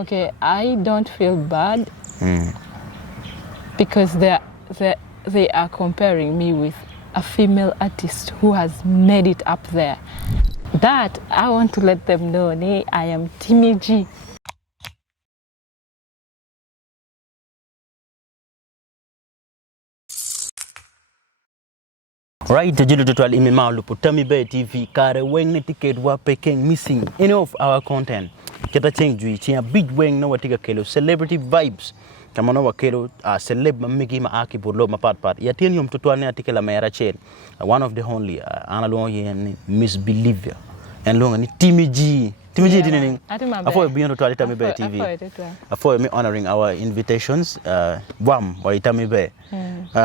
Okay, I don't feel bad because they are comparing me with a female artist who has made it up there. That I want to let them know, I am Timmi G. Right, the digital email malupu Timmi TV kare weng ni ticket wa pekeng missing any of our content. Kita change a big weng no watika kelo celebrity vibes. Kama no wakelo celeb mamigi maaki burlo mapat ya tieni yom tutual ne article mera chain. One of the only analog yen misbeliever and long ni Timmi G. Timmi G dinin. Afo beyond to Timmi TV. Afo me honoring our invitations wam wa Timmi Be.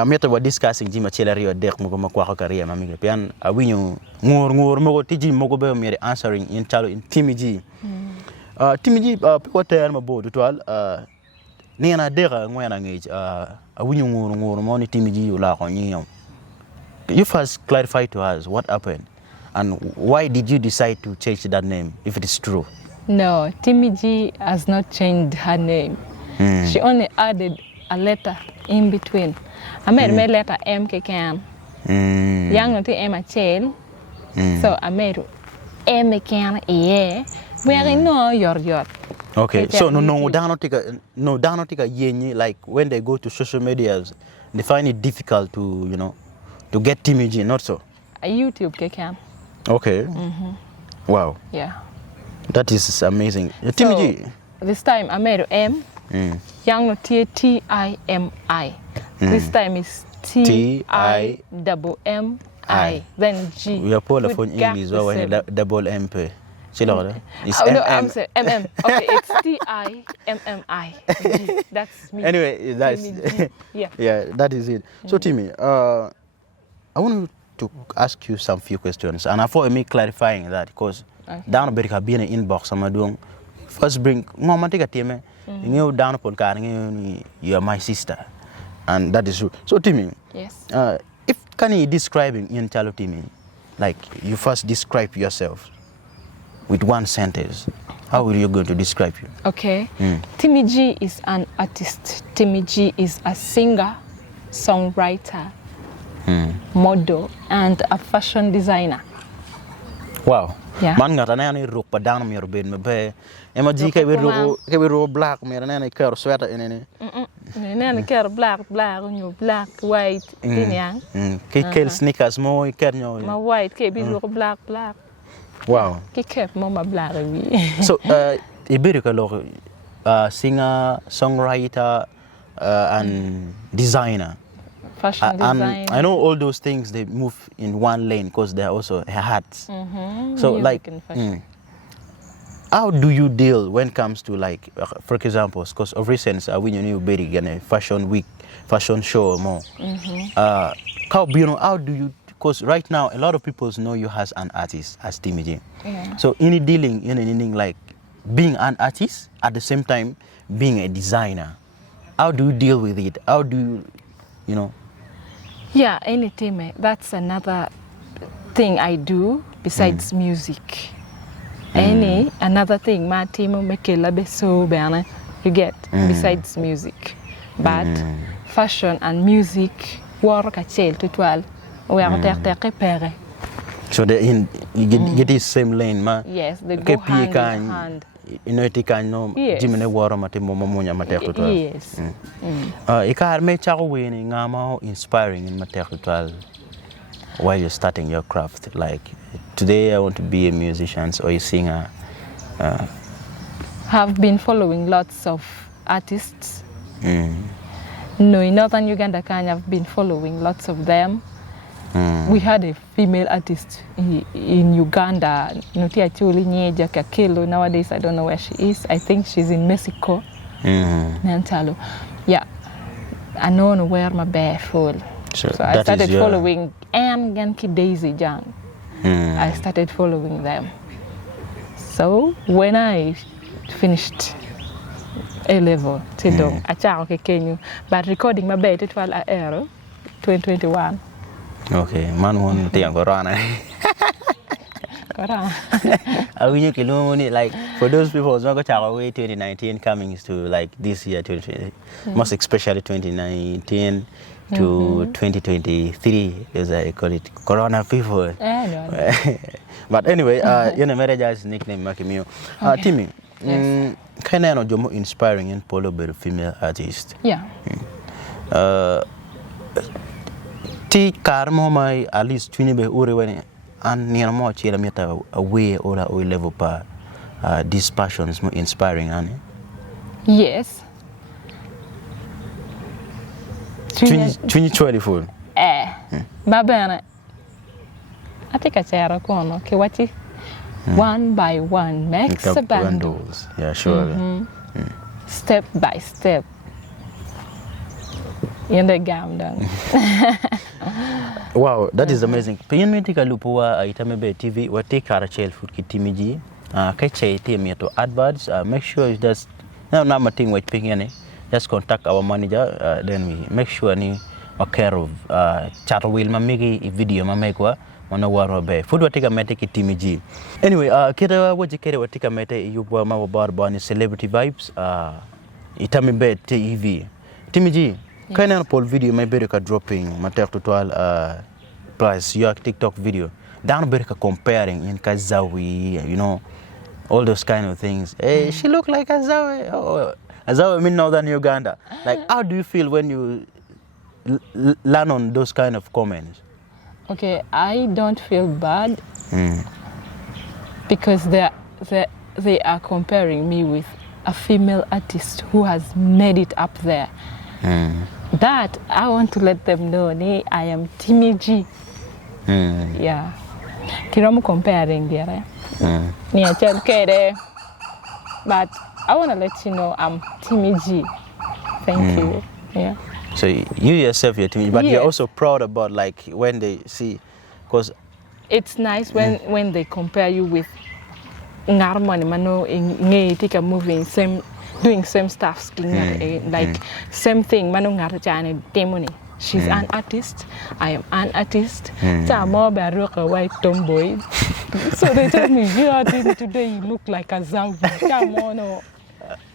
Meto wa discussing jima chelerio dek mo ko kwa career mami pian awinyo ngur mo tiji mo ko be me answering in chalo in Timmi G. Timmi G ko ter ma bo tutual ni na dera ngwana ngi awinyo ngur mo ni Timmi G la ko nyom. You first clarify to us what happened and why did you decide to change that name if it is true? No, Timmi G has not changed her name. She only added a letter in between. I made my letter M Kekan. Young not M a chain. So I made M Kekan where no your. Okay, so no down take a yenny like when they go to social medias, they find it difficult to to get Timmi G, not so. A YouTube Kekan. Okay. Wow. Yeah. That is amazing. Timmi G. This time I made M. Young not Timmi. This time is Timmi. Then G. We are poor for English when double MP. It's MM. Okay, it's Timmi. G. That's me. Anyway, that's yeah, that is it. So Timmi, I want to ask you some few questions, and I thought me clarifying that because down a bit have been in inbox. I'm doing first bring mama take a team. You down upon car, you are my sister, and that is true. So Timmi, yes. If can you describing in Chalo Timmi, like you first describe yourself with one sentence, how are you going to describe you? Okay. Timmi G is an artist. Timmi G is a singer, songwriter, model, and a fashion designer. Wow. Yeah. Man ngata na ni rok pa down mi robin me be. Ema G ke we ro black me na ni ker sweater ini. Na ker black new black white ini Ke sneakers mo ker nyo. Ma white ke bi ro black. Wow. Ke kep mo ma black wi. So ibiri ka lo singer, songwriter and designer. Fashion design. I know all those things they move in one lane because they're also hats. So like, how do you deal when it comes to like, for example, because of recent when you knew very again fashion week, fashion show more. How do you? Because right now a lot of people know you as an artist, as Timmi G. Yeah. So any dealing in anything like being an artist at the same time being a designer, how do you deal with it? How do you? Yeah, anything. That's another thing I do besides music. Another thing, my team make so you get besides music. But fashion and music work at sale to 12. We are there. So you get the same lane, ma. Yes, they go hand in hand. Yes. Yes. Inspiring in material while you're starting your craft. Like today, I want to be a musician or a singer. Have been following lots of artists. No, in Northern Uganda, I've been following lots of them. We had a female artist in Uganda, nowadays I don't know where she is. I think she's in Mexico. Yeah, I don't wear my bare full. So I started following Anne Genki Daisy Jang. I started following them. So when I finished A-level, but recording my bed it was 2021. Okay, man won the Angorana. I win you like for those people who's not going to away 2019 coming to like this year 2020, most especially 2019 to 2023 as I call it Corona people. But anyway, you know, marriage nickname Makimio. Timmi, kind of more inspiring and polo by female artist. Yeah. Ti karmo mai at least 20 be ure when and near more chila meta away or a level pa these passions more inspiring ane. Yes. 2024. Babana. I think I said a corner. Okay, what is one by one makes a bundles. Yeah, sure. Step by step. In the gown down. Wow, that is amazing. Pengen me tika lupuwa itamebe TV wa take our child food ki Timmi G. Kache ite to adverts. Make sure you just now my thing with pengen just contact our manager. Then we make sure ni care of chat will mamigi video mamekwa wana waro be. Food wa tika mete ki Timmi G. Anyway, kita waji kere wa tika mete yupo ma barbani celebrity vibes. Itamebe TV. Timmi G. Kind of poll video my bereka dropping matter total plus your TikTok video down bereka comparing in Azawi, you know, all those kind of things. Hey, she look like Azawi. Oh, Azawi mean Northern Uganda. Like, how do you feel when you learn on those kind of comments? Okay, I don't feel bad because they are comparing me with a female artist who has made it up there. That I want to let them know I am Timmi G. Yeah. Kiromo comparing there. But I want to let you know I'm Timmi G. Thank you. Yeah. So you yourself you're Timmi G, but yes. You're also proud about like when they see, because it's nice when they compare you with Ngarmani Mano in take a movie same. Doing same stuff, like same thing. She's an artist. I am an artist. White tomboy. So they tell me, you are today. You look like a Azawi. Come on,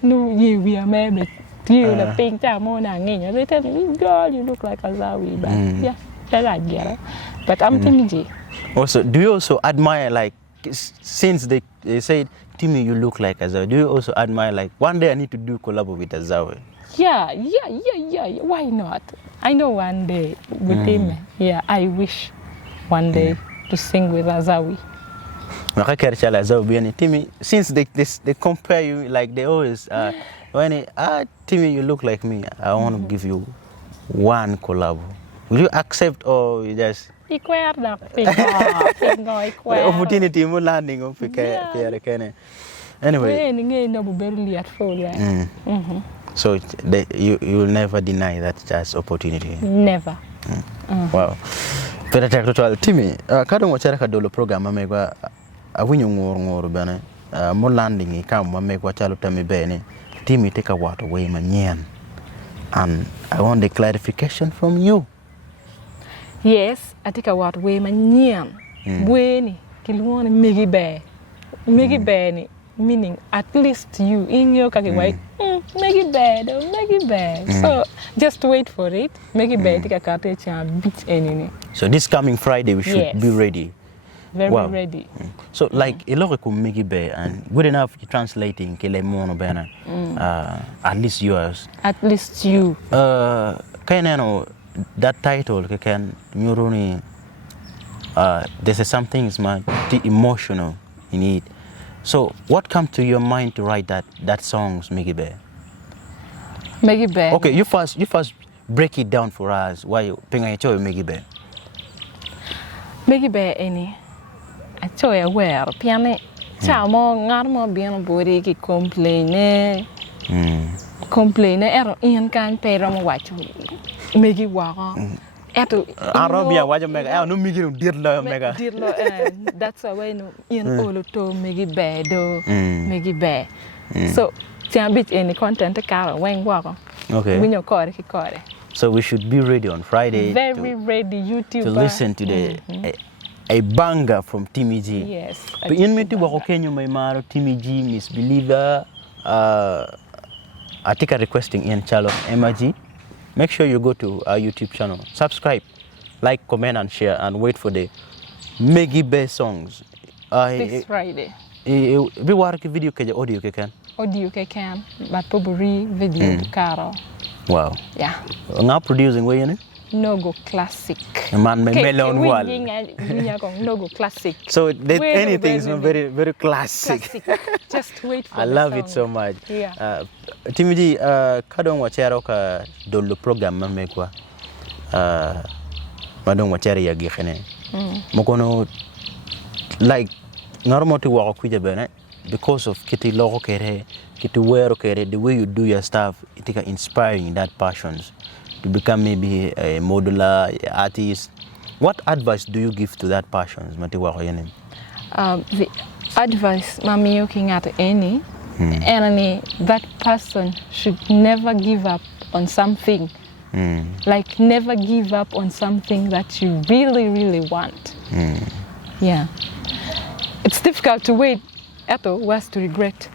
no, we are married. You the pink. Come on, they tell me, girl, you look like a Azawi. But yeah, that's idea. But I'm Timmi G. Also, do you also admire like since they said? Timmi, you look like Azawi. Do you also admire like one day I need to do collab with Azawi? Yeah. Why not? I know one day with him. Yeah, I wish one day to sing with Azawi. Timmi, since they compare you like they always when Timmi, you look like me. I want to give you one collab. Will you accept or you just? Opportunity mo landing of anyway. So you will never deny that just opportunity. Never. Wow. Pero total Timmi, kado mo chara kadolo program amegwa awinyo ngor bana mo landing I kam amegwa chalo tami bene. Timmi take a water away manyan. And I want the clarification from you. Yes, I think about way manyan. When kilwon megi bear. Megi bear meaning at least you in your kaki white. Megi bear. So just wait for it. Megi bear take a cartridge and beat any. So this coming Friday we should be ready. Very ready. So like a lot of megi bear and good enough translating kele mono bana. At least yours. At least you. Kainano that title can muruni there's something is emotional in it. So what comes to your mind to write that songs Megi Bear? Megi Bear. Okay, you first break it down for us. Why you penga choy Megi Bear? Megi Bear any I choy aware piano chamo ngarmo bien body ki complain ero in kan pero mo wacho Megi waka eto Arabia wajo mega no migi no dirlo mega that's why no in all to Megi Bear do Megi Bear so tian bit any content ka when waka okay when you call so we should be ready on Friday very ready YouTube to listen to the a banger from Timmi G. Yes. But in me to work Kenya my maro Timmi G Miss Believer I think a requesting in Charlotte Emma G. Make sure you go to our YouTube channel, subscribe, like, comment and share and wait for the Meggy Bear songs. This Friday. Be work video ke audio ke kan. Audio ke kan, but probably video karo. Wow. Yeah. Nga producing way ne? Nogo classic. Man me melon wall. Nogo classic. So anything is very very classic. Just wait for I love it so much. Yeah. Timmi G kadon wachero ka dolo program mamekwa. Madon wachero ya gixene. Mokono like normal to work with bene because of kiti logo kere, kiti wero kere, the way you do your stuff, it is inspiring that passions to become maybe a modeler, artist. What advice do you give to that passions, Mati Wakoyenim? The advice Mami looking at any that person should never give up on something. Like never give up on something that you really, really want. Yeah. It's difficult to wait at all, worse to regret.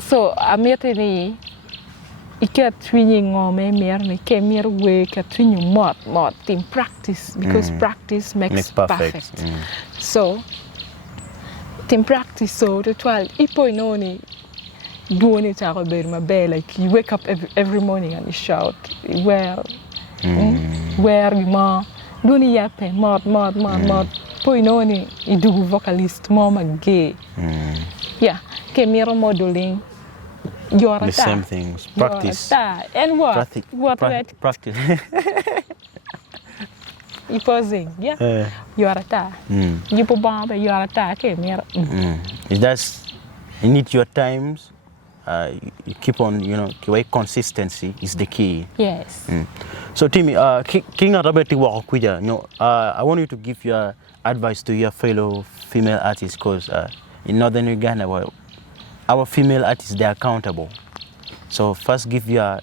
So I'm here Ika twinning or me me came here work at twinning more in practice because practice makes perfect. So in practice so the 12 ipo inoni doing it out of my bed like you wake up every morning and you shout where you ma doing yape mod po inoni you do vocalist mama gay. Yeah, came here modeling. The same things. Practice. And what? Practice. You posing, yeah. You are a ta. You put bomb, you are a ta. It's just you need your times. You keep on, consistency is the key. Yes. So Timmi, King Arabeti work with you. I want you to give your advice to your fellow female artists, because in Northern Uganda, our female artists, they're accountable. So first give your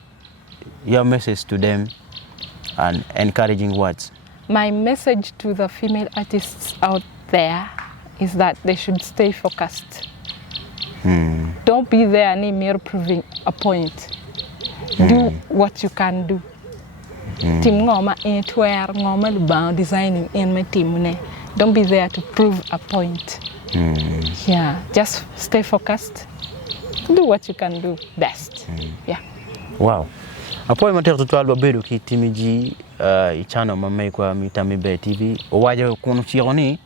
message to them and encouraging words. My message to the female artists out there is that they should stay focused. Don't be there any mere proving a point. Do what you can do. Team ngoma entware ngoma luba designing in my team. Don't be there to prove a point. Yeah, just stay focused. Do what you can do best. Yeah. Wow. Apo mater tutwalwa bedo ki Timmi G channel mamay kwa Timmi G TV. Owaje kono chironi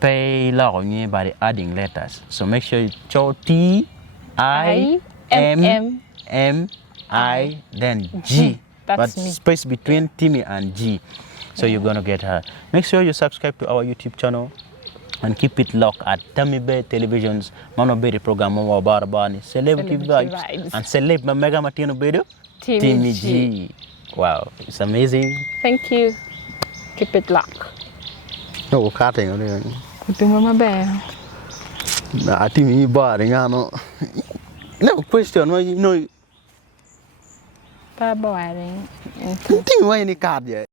pay la onye by adding letters. So make sure you show Timmi then G. That's but me. Space between Timmi and G. So you're gonna get her. Make sure you subscribe to our YouTube channel and keep it locked at Timmi G Television's Mano Bedi program of Barbani Celebrity Vibes and Celeb Mega Matino Bedo Timmi G. Wow, it's amazing. Thank you. Keep it locked. No cutting on it. Mama bear. I think you bought no question, no. Bye bye. Think why any card yet?